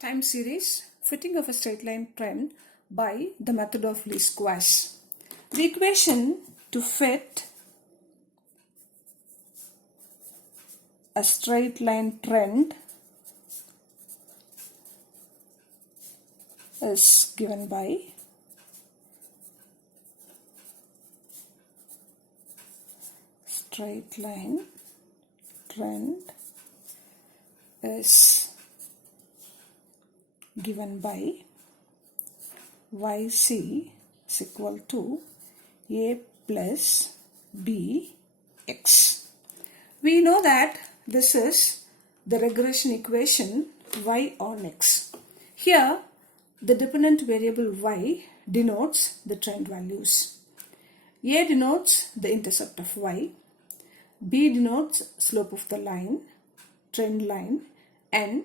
Time series fitting of a straight line trend by the method of least squares. The equation to fit a straight line trend is given by straight line trend is given by yc is equal to a plus bx. We know that this is the regression equation y on x. Here the dependent variable y denotes the trend values. A denotes the intercept of y, b denotes slope of the line, trend line, and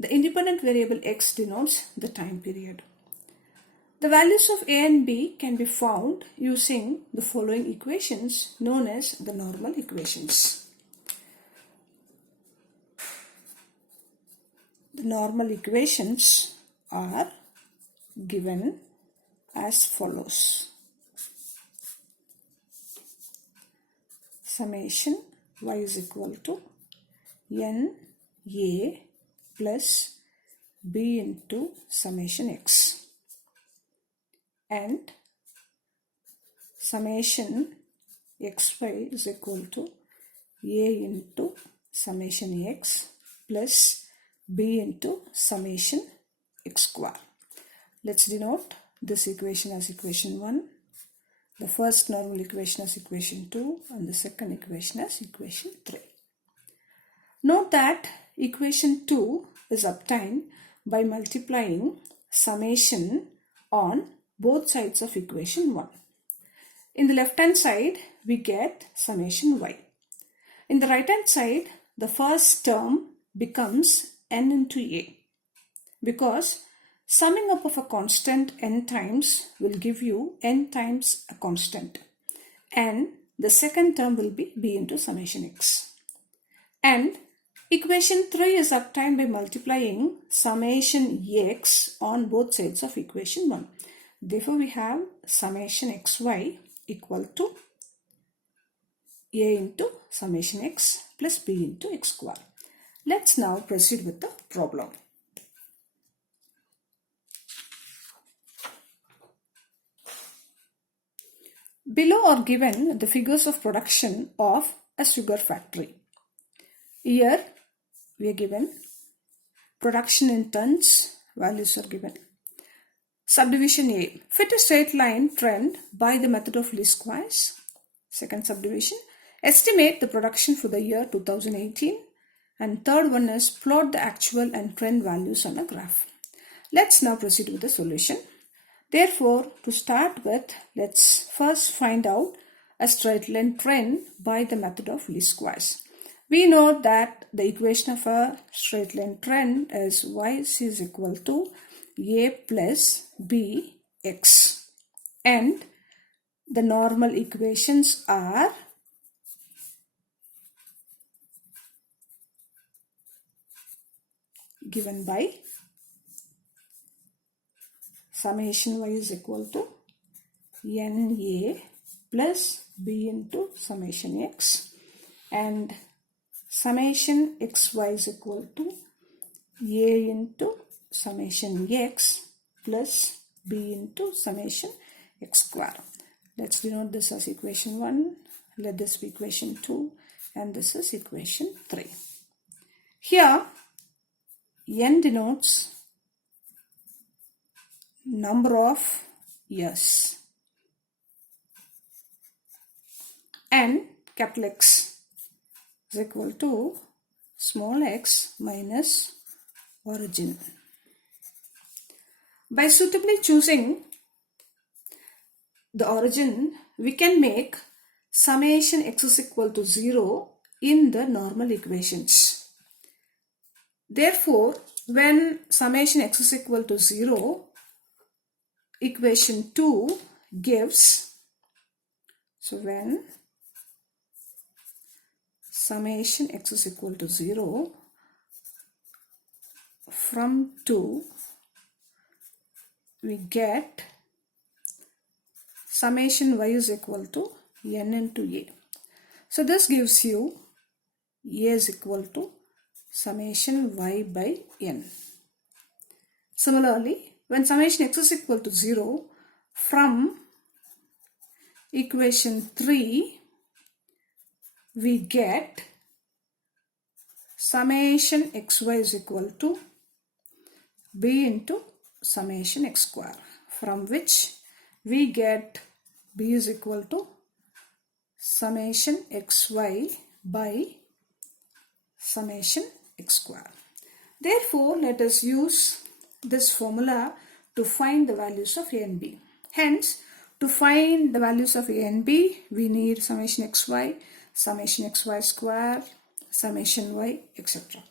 the independent variable x denotes the time period. The values of a and b can be found using the following equations known as the normal equations. The normal equations are given as follows. Summation y is equal to n a plus b into summation x, and summation xy is equal to a into summation x plus b into summation x square. Let's denote this equation as equation 1, the first normal equation as equation 2, and the second equation as equation 3. Note that equation 2 is obtained by multiplying summation on both sides of equation 1. In the left hand side, we get summation y. In the right hand side, the first term becomes n into a, because summing up of a constant n times will give you n times a constant, and the second term will be b into summation x. And equation 3 is obtained by multiplying summation x on both sides of equation 1. Therefore, we have summation xy equal to a into summation x plus b into x square. Let's now proceed with the problem. Below are given the figures of production of a sugar factory. Here we are given production in tons, values are given. Subdivision A, fit a straight line trend by the method of least squares. Second subdivision, estimate the production for the year 2018. And third one is plot the actual and trend values on a graph. Let's now proceed with the solution. Therefore, to start with, let's first find out a straight line trend by the method of least squares. We know that the equation of a straight line trend is yc is equal to a plus bx, and the normal equations are given by summation y is equal to na plus b into summation x, and summation xy is equal to a into summation x plus b into summation x square. Let's denote this as equation 1, let this be equation 2, and this is equation 3. Here n denotes number of years, and capital X is equal to small x minus origin. By suitably choosing the origin, we can make summation x is equal to 0 in the normal equations. Therefore, when summation x is equal to 0, equation 2 gives, so when summation x is equal to 0, from 2 we get summation y is equal to n into a. So this gives you a is equal to summation y by n. Similarly, when summation x is equal to 0, from equation 3 we get summation xy is equal to b into summation x square, from which we get b is equal to summation xy by summation x square. Therefore, let us use this formula to find the values of a and b. Hence, to find the values of a and b, we need summation xy square, summation y, etc.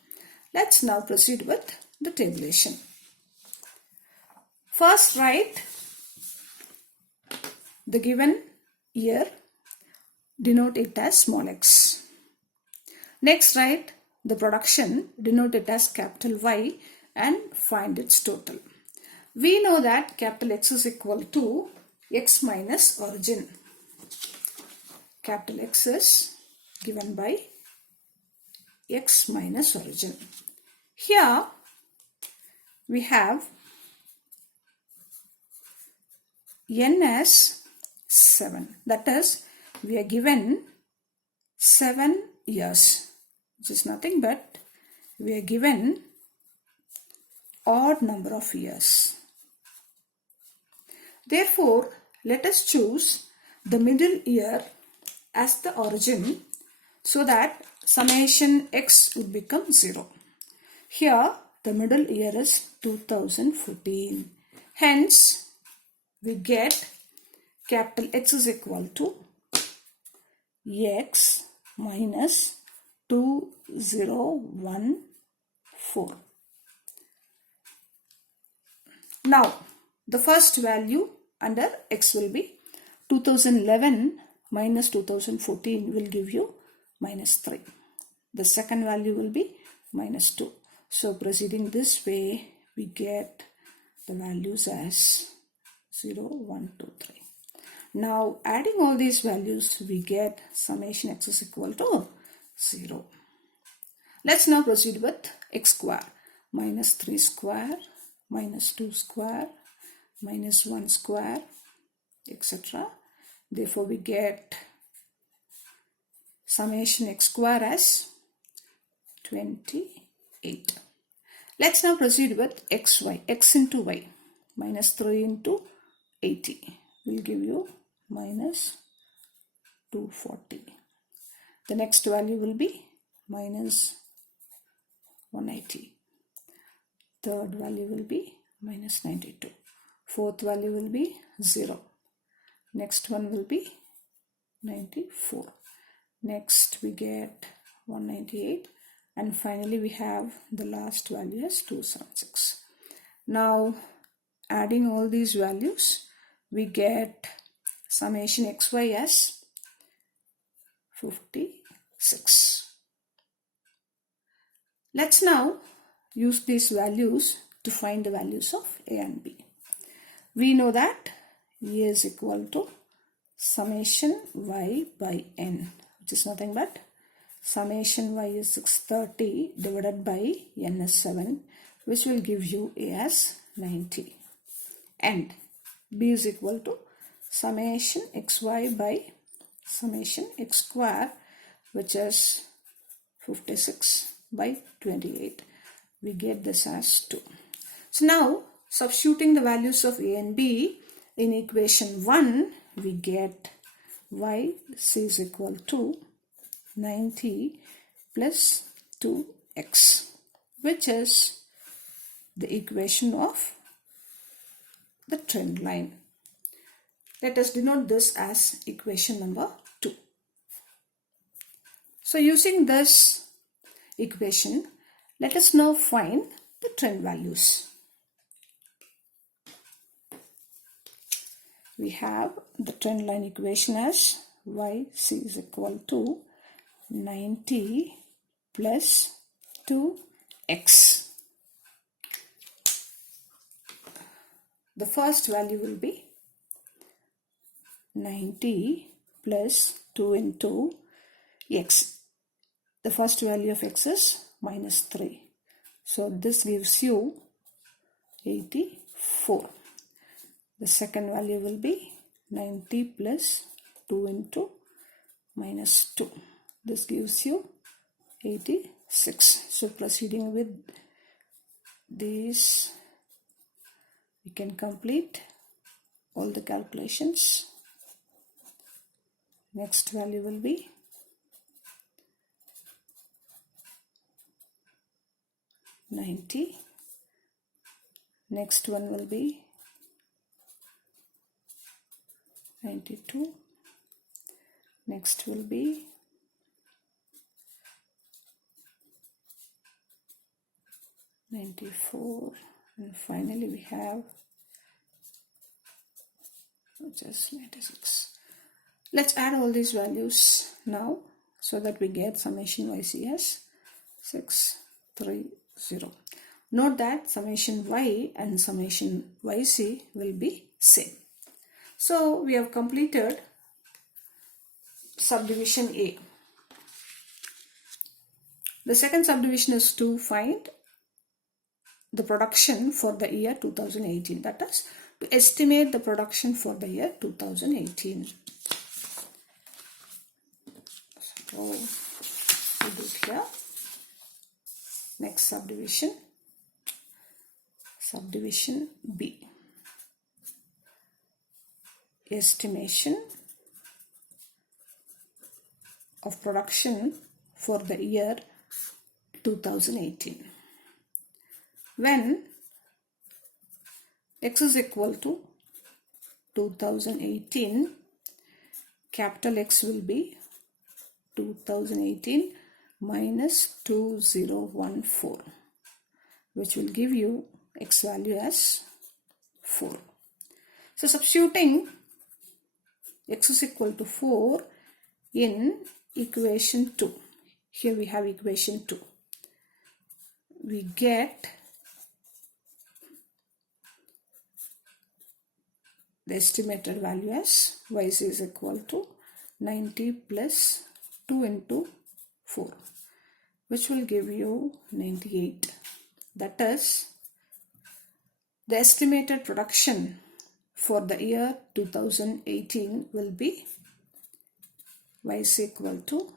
Let's now proceed with the tabulation. First, write the given year, denote it as small x. Next, write the production, denote it as capital Y, and find its total. We know that capital X is equal to x minus origin. Capital X is given by x minus origin. Here we have n as 7. That is, we are given 7 years, which is nothing but we are given odd number of years. Therefore, let us choose the middle year as the origin so that summation x would become 0. Here, the middle year is 2014. Hence, we get capital X is equal to x minus 2014. Now, the first value under x will be 2011 minus 2014 will give you minus 3. The second value will be minus 2. So, proceeding this way, we get the values as 0, 1, 2, 3. Now, adding all these values, we get summation x is equal to 0. Let's now proceed with x square. Minus 3 square, minus 2 square, minus 1 square, etc. Therefore, we get summation x square as 28. Let's now proceed with xy, x into y. Minus 3 into 80 will give you minus 240. The next value will be minus 180. Third value will be minus 92. Fourth value will be 0. Next one will be 94. Next we get 198. And finally we have the last value as 276. Now, adding all these values, we get summation xy as 56. Let's now use these values to find the values of a and b. We know that a is equal to summation y by n, which is nothing but summation y is 630 divided by n is 7, which will give you a as 90. And b is equal to summation xy by summation x square, which is 56 by 28. We get this as 2. So now, substituting the values of a and b in equation 1, we get y is equal to 90 plus 2x, which is the equation of the trend line. Let us denote this as equation number 2. So, using this equation, let us now find the trend values. We have the trend line equation as y is equal to 90 plus 2x. the first value will be 90 plus 2 into x. The first value of x is minus 3. So this gives you 84. The second value will be 90 plus 2 into minus 2. This gives you 86. So proceeding with these, we can complete all the calculations. Next value will be 90. Next one will be 92. Next will be 94, and finally we have just 96. Let's add all these values now so that we get summation YC as 630. Note that summation Y and summation YC will be same. So we have completed subdivision A. The second subdivision is to find the production for the year 2018. That is, to estimate the production for the year 2018. So we do it here. Next subdivision, subdivision B. Estimation of production for the year 2018. When x is equal to 2018, capital X will be 2018 minus 2014, which will give you x value as 4. So substituting x is equal to 4 in equation 2. Here we have equation 2. We get the estimated value as YC is equal to 90 plus 2 into 4, which will give you 98. That is, the estimated production for the year 2018 will be YC equal to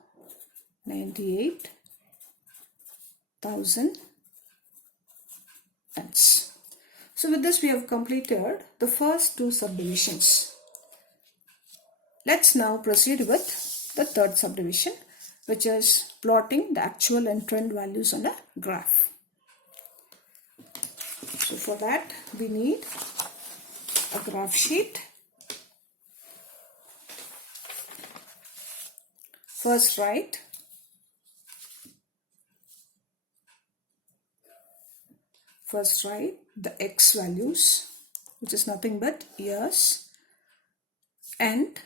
98,000 tons. So with this we have completed the first two subdivisions. Let's now proceed with the third subdivision, which is plotting the actual and trend values on a graph. So for that we need a graph sheet. First write the x values, which is nothing but years, and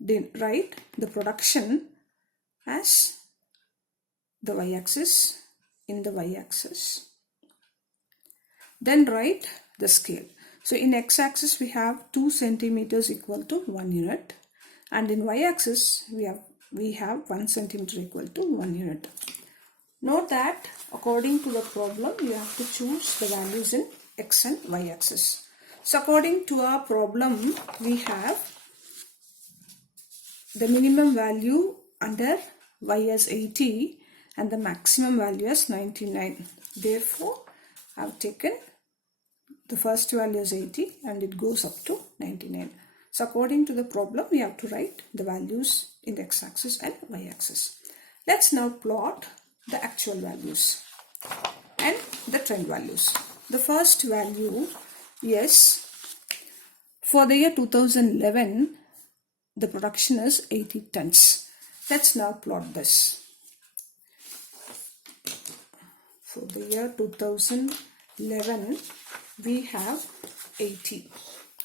then write the production as the y-axis in the y-axis. Then write the scale. So in x-axis we have 2 centimeters equal to 1 unit, and in y-axis we have 1 centimeter equal to 1 unit. Note that according to the problem you have to choose the values in x and y axis. So according to our problem we have the minimum value under y as 80 and the maximum value as 99. Therefore I have taken the first value as 80 and it goes up to 99. So according to the problem we have to write the values in the x axis and y axis. Let's now plot the actual values and the trend values. The first value is for the year 2011, the production is 80 tons. Let's now plot this. For the year 2011, we have 80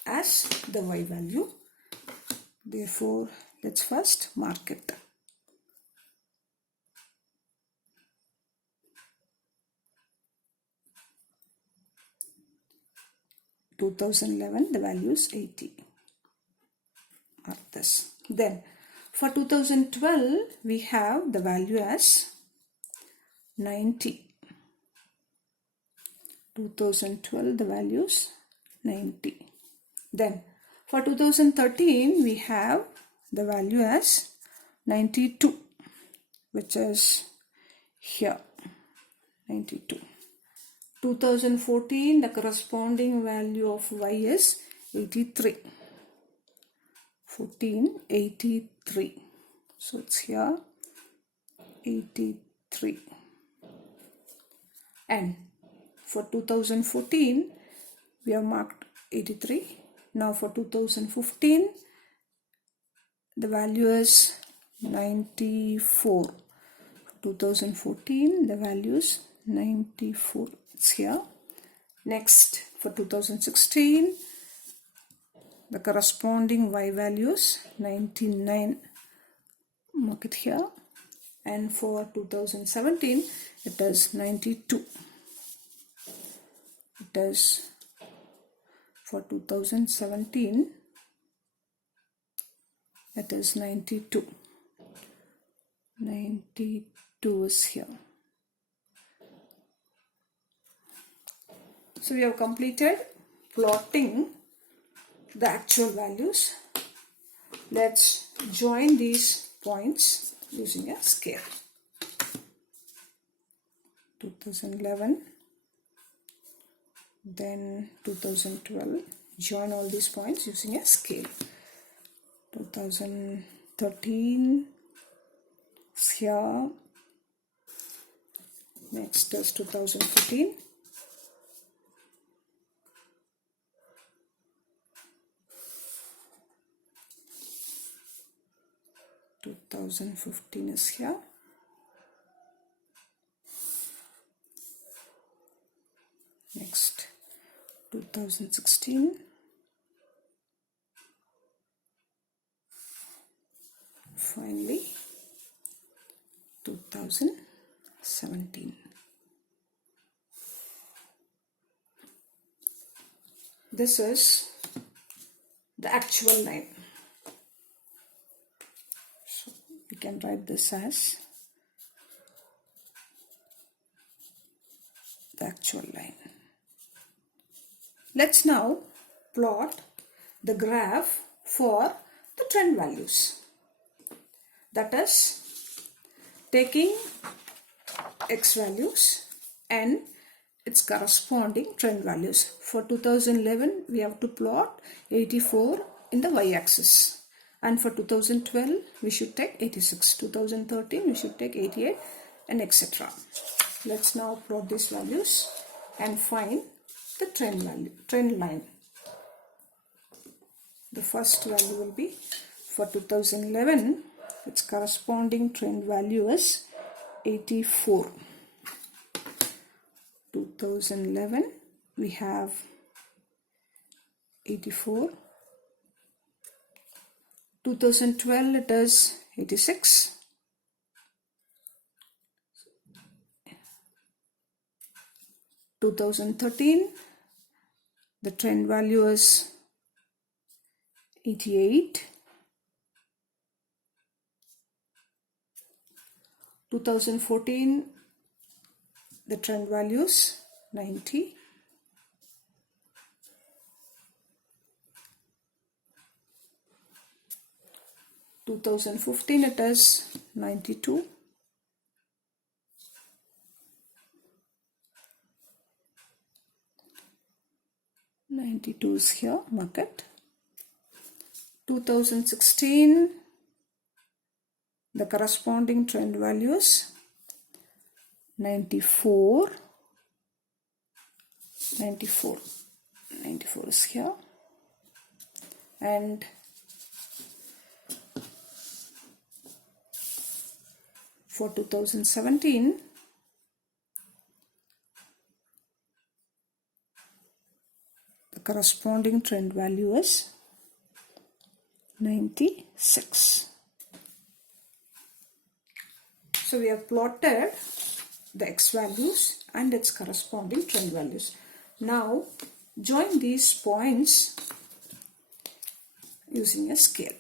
as the y value. Therefore, let's first mark it. 2011 the value is 80 or this. Then for 2012 we have the value as 90. 2012 the value is 90. Then for 2013 we have the value as 92, which is here, 92. 2014 the corresponding value of y is 83. 83. So it's here 83. And for 2014 we have marked 83. Now for 2015 the value is 94. 2014 the value is 94. It's here. Next for 2016 the corresponding y values 99. Mark it here. And for 2017 it is 92. It is for 2017 it is 92. 92 is here. So we have completed plotting the actual values. Let's join these points using a scale. 2011, then 2012. Join all these points using a scale. 2013 is here. Next is 2015. 2015 is here. Next 2016. Finally 2017. This is the actual line. So we can write this as the actual line. Let's now plot the graph for the trend values. That is, taking x values and its corresponding trend values. For 2011 we have to plot 84 in the y-axis, and for 2012 we should take 86, 2013 we should take 88, and etc. Let's now plot these values and find the trend line. The first value will be for 2011, its corresponding trend value is 84. 2011 we have 84. 2012 it is 86. 2013 the trend value is 88. 2014 the trend values 90. 2015 it is 92. 92 is here, mark it. 2016 the corresponding trend values 94. 94 is here, and for 2017 the corresponding trend value is 96. So we have plotted the x values and its corresponding trend values. Now Join these points using a scale.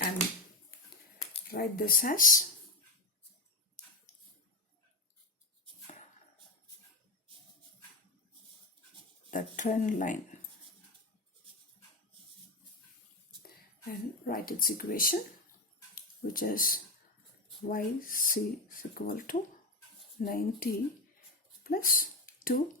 And write this as the trend line, and write its equation, which is yc is equal to 90 plus 2